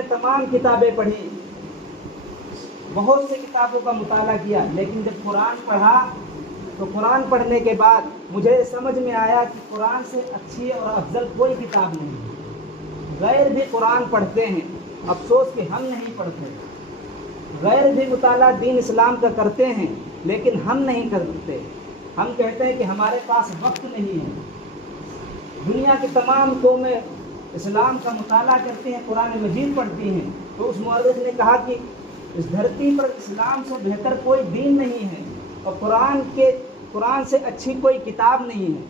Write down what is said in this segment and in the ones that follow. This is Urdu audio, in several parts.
نے تمام کتابیں پڑھی، بہت سی کتابوں کا مطالعہ کیا، لیکن جب قرآن پڑھا تو قرآن پڑھنے کے بعد مجھے سمجھ میں آیا کہ قرآن سے اچھی اور افضل کوئی کتاب نہیں ہے۔ غیر بھی قرآن پڑھتے ہیں، افسوس کہ ہم نہیں پڑھتے۔ غیر بھی مطالعہ دین اسلام کا کرتے ہیں، لیکن ہم نہیں کرتے۔ ہم کہتے ہیں کہ ہمارے پاس وقت نہیں ہے۔ دنیا کی تمام قومیں اسلام کا مطالعہ کرتی ہیں، قرآن مجید پڑھتی ہیں، تو اس مورخ نے کہا کہ اس دھرتی پر اسلام سے بہتر کوئی دین نہیں ہے اور قرآن سے اچھی کوئی کتاب نہیں ہے۔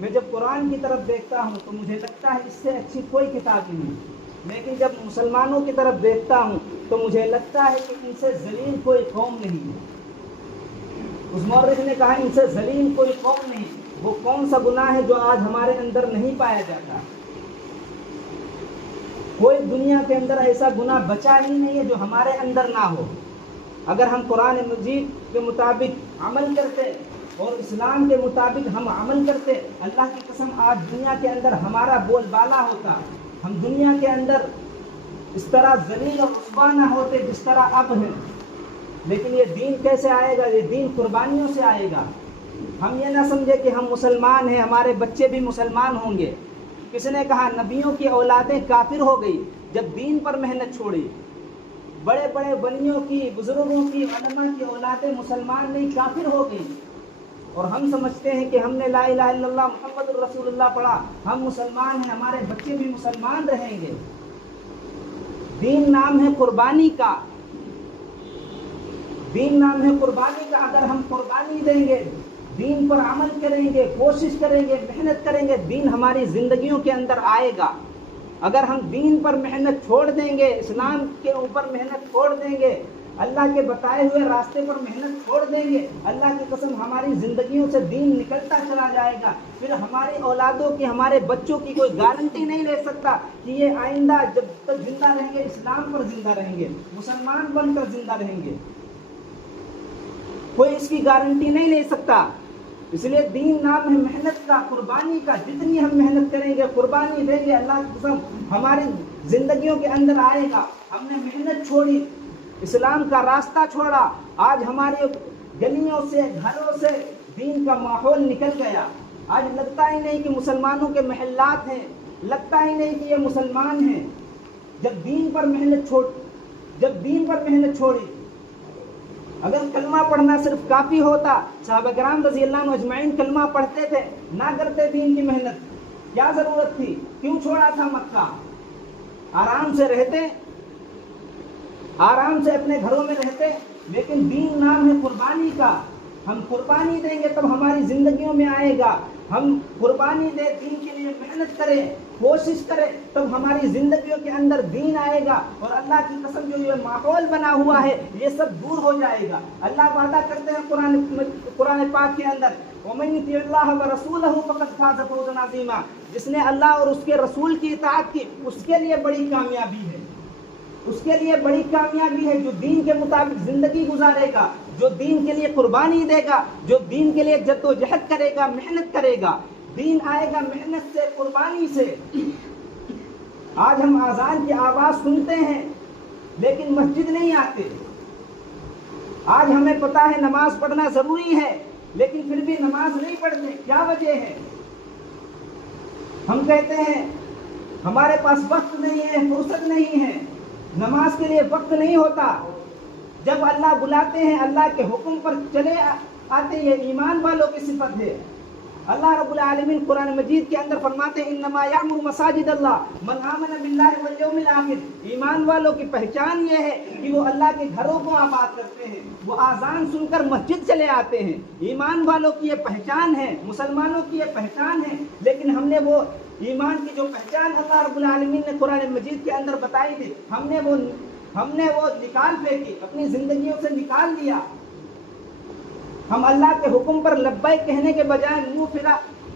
میں جب قرآن کی طرف دیکھتا ہوں تو مجھے لگتا ہے اس سے اچھی کوئی کتاب نہیں ہے، لیکن جب مسلمانوں کی طرف دیکھتا ہوں تو مجھے لگتا ہے کہ ان سے ذلیل کوئی قوم نہیں ہے۔ اس مورخ نے کہا ان سے ذلیل کوئی قوم نہیں۔ وہ کون سا گناہ ہے جو آج ہمارے اندر نہیں پایا جاتا؟ کوئی دنیا کے اندر ایسا گناہ بچا ہی نہیں ہے جو ہمارے اندر نہ ہو۔ اگر ہم قرآن مجید کے مطابق عمل کرتے اور اسلام کے مطابق ہم عمل کرتے، اللہ کی قسم آج دنیا کے اندر ہمارا بول بالا ہوتا، ہم دنیا کے اندر اس طرح ذلیل اور رسوا نہ ہوتے جس طرح اب ہیں۔ لیکن یہ دین کیسے آئے گا؟ یہ دین قربانیوں سے آئے گا۔ ہم یہ نہ سمجھے کہ ہم مسلمان ہیں، ہمارے بچے بھی مسلمان ہوں گے۔ کس نے کہا نبیوں کی اولادیں کافر ہو گئی جب دین پر محنت چھوڑی؟ بڑے بڑے ولیوں کی، بزرگوں کی، علماء کی اولادیں مسلمان نہیں کافر ہو گئی، اور ہم سمجھتے ہیں کہ ہم نے لا الہ الا اللہ محمد الرسول اللہ پڑھا، ہم مسلمان ہیں، ہمارے بچے بھی مسلمان رہیں گے۔ دین نام ہے قربانی کا، دین نام ہے قربانی کا۔ اگر ہم قربانی دیں گے، دین پر عمل کریں گے، کوشش کریں گے، محنت کریں گے، دین ہماری زندگیوں کے اندر آئے گا۔ اگر ہم دین پر محنت چھوڑ دیں گے، اسلام کے اوپر محنت چھوڑ دیں گے، اللہ کے بتائے ہوئے راستے پر محنت چھوڑ دیں گے، اللہ کی قسم ہماری زندگیوں سے دین نکلتا چلا جائے گا۔ پھر ہماری اولادوں کی، ہمارے بچوں کی کوئی گارنٹی نہیں لے سکتا کہ یہ آئندہ جب تک زندہ رہیں گے اسلام پر زندہ رہیں گے، مسلمان بن کر زندہ رہیں گے۔ کوئی اس کی گارنٹی نہیں لے سکتا۔ اس لیے دین نام ہے محنت کا، قربانی کا۔ جتنی ہم محنت کریں گے، قربانی دیں گے، اللہ کی قسم ہماری زندگیوں کے اندر آئے گا۔ ہم نے محنت چھوڑی، اسلام کا راستہ چھوڑا، آج ہمارے گلیوں سے، گھروں سے دین کا ماحول نکل گیا۔ آج لگتا ہی نہیں کہ مسلمانوں کے محلات ہیں، لگتا ہی نہیں کہ یہ مسلمان ہیں۔ جب دین پر محنت چھوڑی، اگر کلمہ پڑھنا صرف کافی ہوتا، صحابہ کرام رضی اللہ عنہ اجمعین کلمہ پڑھتے تھے، نہ کرتے دین کی محنت، کیا ضرورت تھی؟ کیوں چھوڑا تھا مکہ؟ آرام سے رہتے، آرام سے اپنے گھروں میں رہتے، لیکن دین نام ہے قربانی کا۔ ہم قربانی دیں گے تب ہماری زندگیوں میں آئے گا۔ ہم قربانی دیں، دین کے لیے محنت کریں، کوشش کریں، تب ہماری زندگیوں کے اندر دین آئے گا، اور اللہ کی قسم جو یہ ماحول بنا ہوا ہے یہ سب دور ہو جائے گا۔ اللہ وعدہ کرتے ہیں قرآن پاک کے اندر، وَمَن يُطِعِ اللَّهَ وَرَسُولَهُ فَقَدْ فَازَ فَوْزًا عَظِيمًا۔ جس نے اللہ اور اس کے رسول کی اطاعت کی، اس کے لیے بڑی کامیابی ہے، اس کے لیے بڑی کامیابی ہے۔ جو دین کے مطابق زندگی گزارے گا، جو دین کے لیے قربانی دے گا، جو دین کے لیے جد و جہد کرے گا، محنت کرے گا، دین آئے گا محنت سے، قربانی سے۔ آج ہم اذان کی آواز سنتے ہیں لیکن مسجد نہیں آتے۔ آج ہمیں پتہ ہے نماز پڑھنا ضروری ہے، لیکن پھر بھی نماز نہیں پڑھتے، کیا وجہ ہے؟ ہم کہتے ہیں ہمارے پاس وقت نہیں ہے، فرصت نہیں ہے، نماز کے لیے وقت نہیں ہوتا۔ جب اللہ بلاتے ہیں، اللہ کے حکم پر چلے آتے، یہ ایمان والوں کی صفت ہے۔ اللہ رب العالمین قرآن مجید کے اندر فرماتے ہیں انما یعمر مساجد اللہ من آمن باللہ والیوم الآخر۔ ایمان والوں کی پہچان یہ ہے کہ وہ اللہ کے گھروں کو آباد کرتے ہیں، وہ اذان سن کر مسجد چلے آتے ہیں۔ ایمان والوں کی یہ پہچان ہے، مسلمانوں کی یہ پہچان ہے، لیکن ہم نے وہ ایمان کی جو پہچان اللہ رب العالمین نے قرآن مجید کے اندر بتائی تھی، ہم نے وہ نکال پھینکی، اپنی زندگیوں سے نکال دیا۔ ہم اللہ کے حکم پر لبیک کہنے کے بجائے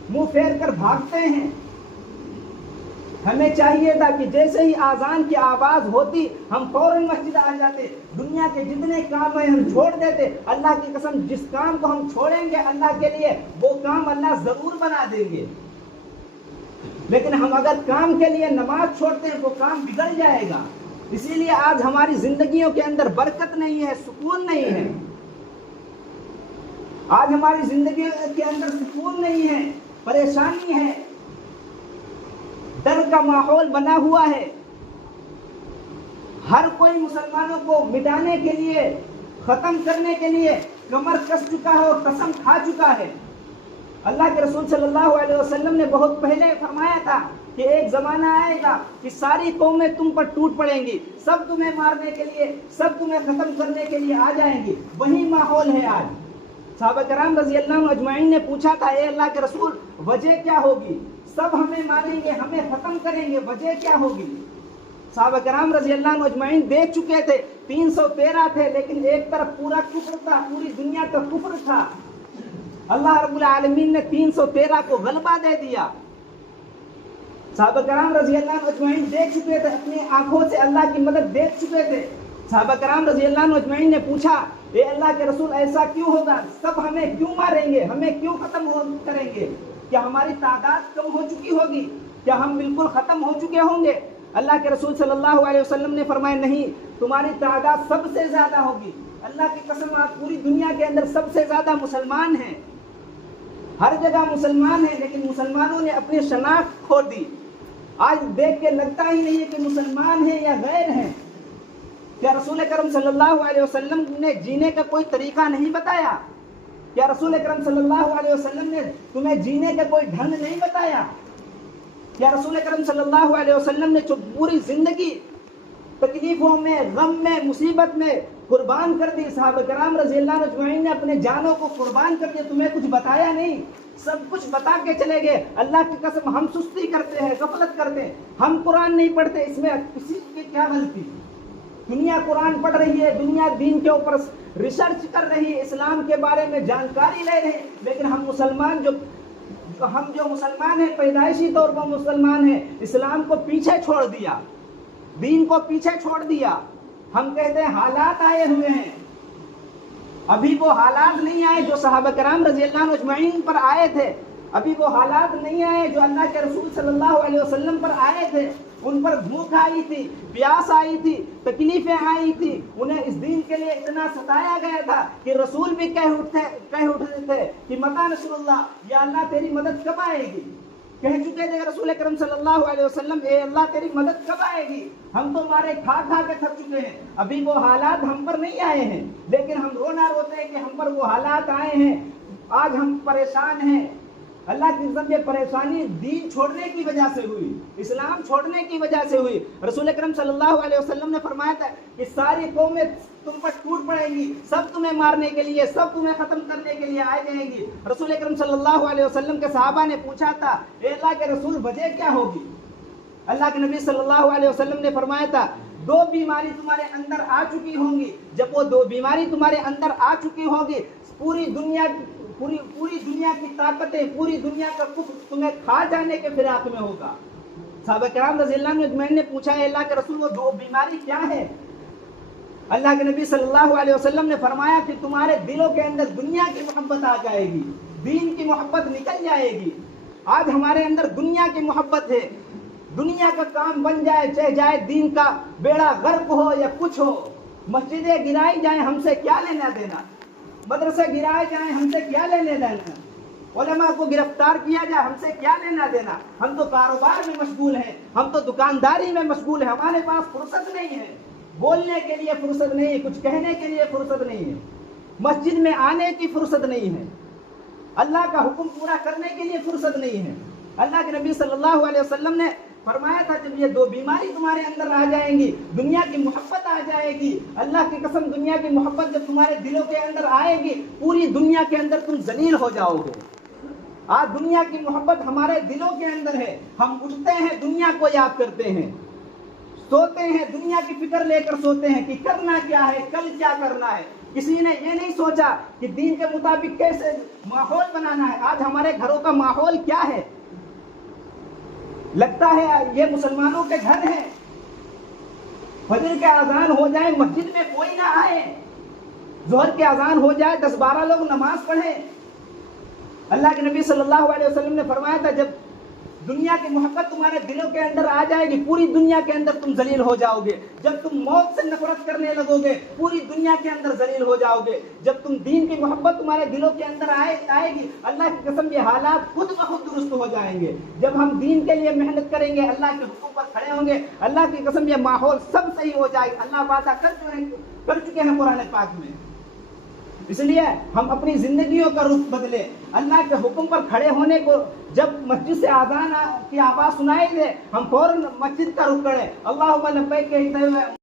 منہ پھیر کر بھاگتے ہیں۔ ہمیں چاہیے تھا کہ جیسے ہی اذان کی آواز ہوتی ہم فوراً مسجد آ جاتے، دنیا کے جتنے کام ہیں ہم چھوڑ دیتے۔ اللہ کی قسم جس کام کو ہم چھوڑیں گے اللہ کے لیے، وہ کام اللہ ضرور بنا دیں گے۔ لیکن ہم اگر کام کے لیے نماز چھوڑتے ہیں وہ کام بگڑ جائے گا۔ اسی لیے آج ہماری زندگیوں کے اندر برکت نہیں ہے، سکون نہیں ہے. آج ہماری زندگی کے اندر سکون نہیں ہے، پریشانی ہے، ڈر کا ماحول بنا ہوا ہے. ہر کوئی مسلمانوں کو مٹانے کے لیے، ختم کرنے کے لیے کمر کس چکا ہے اور قسم کھا چکا ہے. اللہ کے رسول صلی اللہ علیہ وسلم نے بہت پہلے فرمایا تھا کہ ایک زمانہ آئے گا کہ ساری قومیں تم پر ٹوٹ پڑیں گی، سب تمہیں مارنے کے لیے، سب تمہیں ختم کرنے کے لیے آ جائیں گی. وہی ماحول ہے آج. صحابہ کرام رضی اللہ عنہ اجمعین نے پوچھا تھا، اے اللہ کے رسول وجہ کیا ہوگی؟ سب ہمیں ماریں گے، ہمیں ختم کریں گے، وجہ کیا ہوگی؟ صحابہ کرام رضی اللہ عنہ اجمعین دیکھ چکے تھے 313 تھے، لیکن ایک طرف پورا کفر تھا، پوری دنیا کا کفر تھا. اللہ رب العالمین نے 313 کو غلبہ دے دیا. صحابہ کرام رضی اللہ عنہ اجمعین دیکھ چکے تھے، اپنی آنکھوں سے اللہ کی مدد دیکھ چکے تھے. صحابہ کرام رضی اللہ عنہ اجمعین نے پوچھا، اے اللہ کے رسول ایسا کیوں ہوگا؟ سب ہمیں کیوں ماریں گے؟ ہمیں کیوں ختم کریں گے؟ کیا ہماری تعداد کم ہو چکی ہوگی؟ کیا ہم بالکل ختم ہو چکے ہوں گے؟ اللہ کے رسول صلی اللہ علیہ وسلم نے فرمایا، نہیں، تمہاری تعداد سب سے زیادہ ہوگی. اللہ کی قسم، آج پوری دنیا کے اندر سب سے زیادہ مسلمان ہیں، ہر جگہ مسلمان ہیں، لیکن مسلمانوں نے اپنی شناخت کھو دی. آج دیکھ کے لگتا ہی نہیں ہے کہ مسلمان ہیں یا غیر ہیں. کیا رسول کرم صلی اللہ علیہ وسلم نے جینے کا کوئی طریقہ نہیں بتایا؟ کیا رسول کرم صلی اللہ علیہ وسلم نے تمہیں جینے کا کوئی ڈھنگ نہیں بتایا؟ کیا رسول کرم صلی اللہ علیہ وسلم نے پوری زندگی تکلیفوں میں، غم میں، مصیبت میں قربان کر دی؟ صحابہ کرام رضی اللہ عنہ اجمعین نے اپنے جانوں کو قربان کر دیا. تمہیں کچھ بتایا نہیں؟ سب کچھ بتا کے چلے گئے. اللہ کی قسم، ہم سستی کرتے ہیں، غفلت کرتے ہیں، ہم قرآن نہیں پڑھتے. اس میں کسی کی کیا غلطی؟ دنیا قرآن پڑھ رہی ہے، دنیا دین کے اوپر ریسرچ کر رہی ہے، اسلام کے بارے میں جانکاری لے رہے ہیں، لیکن ہم مسلمان جو مسلمان ہیں، پیدائشی طور پر مسلمان ہیں، اسلام کو پیچھے چھوڑ دیا، دین کو پیچھے چھوڑ دیا. ہم کہتے ہیں حالات آئے ہوئے ہیں. ابھی وہ حالات نہیں آئے جو صحابہ کرام رضی اللہ عنہ اجمعین پر آئے تھے. ابھی وہ حالات نہیں آئے جو اللہ کے رسول صلی اللہ علیہ وسلم پر آئے تھے. ان پر بھوک آئی تھی، پیاس آئی تھی، تکلیفیں آئی تھی. انہیں اس دین کے لیے اتنا ستایا گیا تھا کہ رسول بھی کہہ اٹھتے تھے کہ متی نصر اللہ، یا اللہ تیری مدد کب آئے گی؟ کہہ چکے تھے رسول اکرم صلی اللہ علیہ وسلم، اے اللہ تیری مدد کب آئے گی؟ ہم تو مارے کھا کھا کے تھک چکے ہیں. ابھی وہ حالات ہم پر نہیں آئے ہیں، لیکن ہم رونا روتے ہیں کہ ہم پر وہ حالات آئے ہیں. آج ہم پریشان ہیں. اللہ کی قسم، یہ پریشانی دین چھوڑنے کی وجہ سے ہوئی، اسلام چھوڑنے کی وجہ سے ہوئی. رسول اکرم صلی اللہ علیہ وسلم نے فرمایا تھا کہ ساری قومیں تم پر ٹوٹ پڑیں گی، سب تمہیں مارنے کے لیے، سب تمہیں ختم کرنے کے لیے آ جائیں گی. رسول اکرم صلی اللہ علیہ وسلم کے صحابہ نے پوچھا تھا، اے اللہ کے رسول وجہ کیا ہوگی؟ اللہ کے نبی صلی اللہ علیہ وسلم نے فرمایا تھا، 2 بیماری تمہارے اندر آ چکی ہوں گی. جب وہ 2 بیماری تمہارے اندر آ چکی ہوگی، پوری دنیا کی طاقتیں، پوری دنیا کا کفر تمہیں کھا جانے کے فراق میں ہوگا. صحابہ کرام رضی اللہ عنہ اجمعین نے پوچھا، اے اللہ کے رسول وہ 2 بیماری کیا ہے؟ اللہ کے نبی صلی اللہ علیہ وسلم نے فرمایا کہ تمہارے دلوں کے اندر دنیا کی محبت آ جائے گی، دین کی محبت نکل جائے گی. آج ہمارے اندر دنیا کی محبت ہے. دنیا کا کام بن جائے، چاہے دین کا بیڑا غرق ہو یا کچھ ہو. مسجدیں گرائی جائیں، ہم سے کیا لینا دینا؟ مدرسے گرائے جائیں، ہم سے کیا لینے دینا؟ علماء کو گرفتار کیا جائے، ہم سے کیا لینا دینا؟ ہم تو کاروبار میں مشغول ہیں، ہم تو دکانداری میں مشغول ہیں. ہمارے پاس فرصت نہیں ہے، بولنے کے لیے فرصت نہیں ہے، کچھ کہنے کے لیے فرصت نہیں ہے، مسجد میں آنے کی فرصت نہیں ہے، اللہ کا حکم پورا کرنے کے لیے فرصت نہیں ہے. اللہ کے نبی صلی اللہ علیہ وسلم نے فرمایا تھا، جب یہ 2 بیماری تمہارے اندر آ جائیں گی، دنیا کی محبت آ جائے گی. اللہ کی قسم، دنیا کی محبت جب تمہارے دلوں کے اندر آئے گی، پوری دنیا کے اندر تم ذلیل ہو جاؤ گے. آج دنیا کی محبت ہمارے دلوں کے اندر ہے. ہم اٹھتے ہیں، دنیا کو یاد کرتے ہیں، سوتے ہیں، دنیا کی فکر لے کر سوتے ہیں کہ کرنا کیا ہے، کل کیا کرنا ہے. کسی نے یہ نہیں سوچا کہ دین کے مطابق کیسے ماحول بنانا ہے. آج ہمارے گھروں کا ماحول کیا ہے؟ لگتا ہے یہ مسلمانوں کے گھر ہیں. فجر کے اذان ہو جائے، مسجد میں کوئی نہ آئے. ظہر کے اذان ہو جائے، 10-12 لوگ نماز پڑھیں. اللہ کے نبی صلی اللہ علیہ وسلم نے فرمایا تھا، جب دنیا کی محبت تمہارے دلوں کے اندر آ جائے گی، پوری دنیا کے اندر تم ذلیل ہو جاؤ گے۔ جب تم موت سے نفرت کرنے لگو گے، پوری دنیا کے اندر ذلیل ہو جاؤ گے۔ جب تم دین کی محبت تمہارے دلوں کے اندر آئے گی، اللہ کی قسم یہ حالات خود بخود درست ہو جائیں گے۔ جب ہم دین کے لیے محنت کریں گے، اللہ کے حکم پر کھڑے ہوں گے، اللہ کی قسم یہ ماحول سب صحیح ہو جائے گا۔ اللہ وعدہ کر چکے ہیں قرآن پاک میں۔ اس لیے ہم اپنی زندگیوں کا رخ بدلے، اللہ کے حکم پر کھڑے ہونے کو، جب مسجد سے اذان کی آواز سنائی دے ہم فوراً مسجد کا رخ کریں، اللہم لبیک کہتے ہوئے